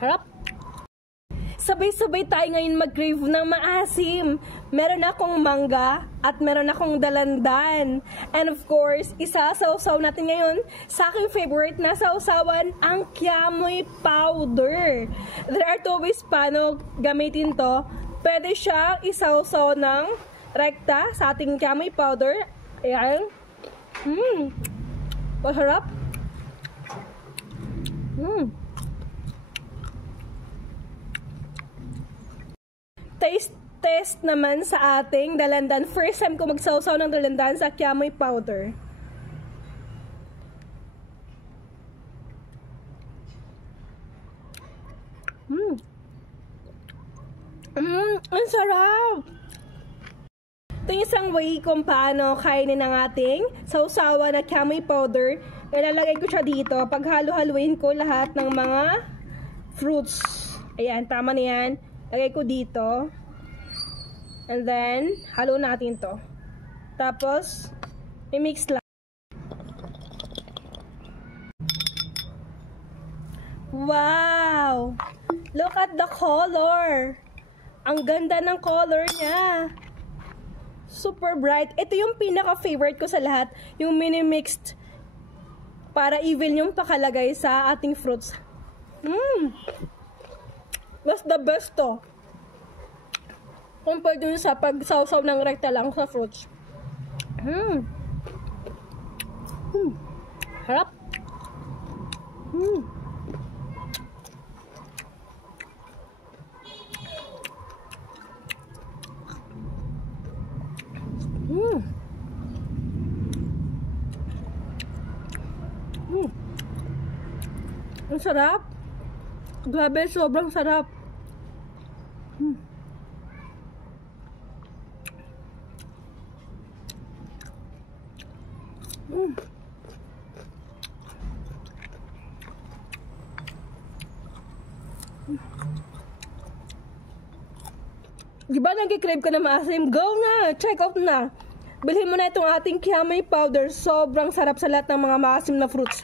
Harap. Sabay-sabay tayo ngayon mag-crave ng maasim. Meron akong mangga at meron akong dalandan. And of course, isasawsaw natin ngayon sa aking favorite na sausawan, ang kiamoy powder. There are two ways paano gamitin to. Pwede siya isawsaw ng rekta sa ating kiamoy powder. Ayan. Masarap. Test naman sa ating dalandan. First time ko magsawsaw ng dalandan sa kiamoy powder. Ang sarap! Ito yung isang way kung paano kainin ng ating sausawan na kiamoy powder. Ilalagay ko siya dito. Paghalo-haluin ko lahat ng mga fruits. Ayan, tama na yan. Lagay ko dito. And then, halo natin to. Tapos, i-mix lang. Wow! Look at the color! Ang ganda ng color niya. Super bright. Ito yung pinaka-favorite ko sa lahat. Yung mini-mixed. Para even yung pakalagay sa ating fruits. That's the best to. Compared dun sa pagsawsaw ng rekta lang sa fruits. Harap. Ang sarap. Grabe, sobrang sarap. Diba nag-crave ka na maasim? Go na! Check out na! Bilhin mo na itong ating kiamoy powder. Sobrang sarap sa lahat ng mga maasim na fruits.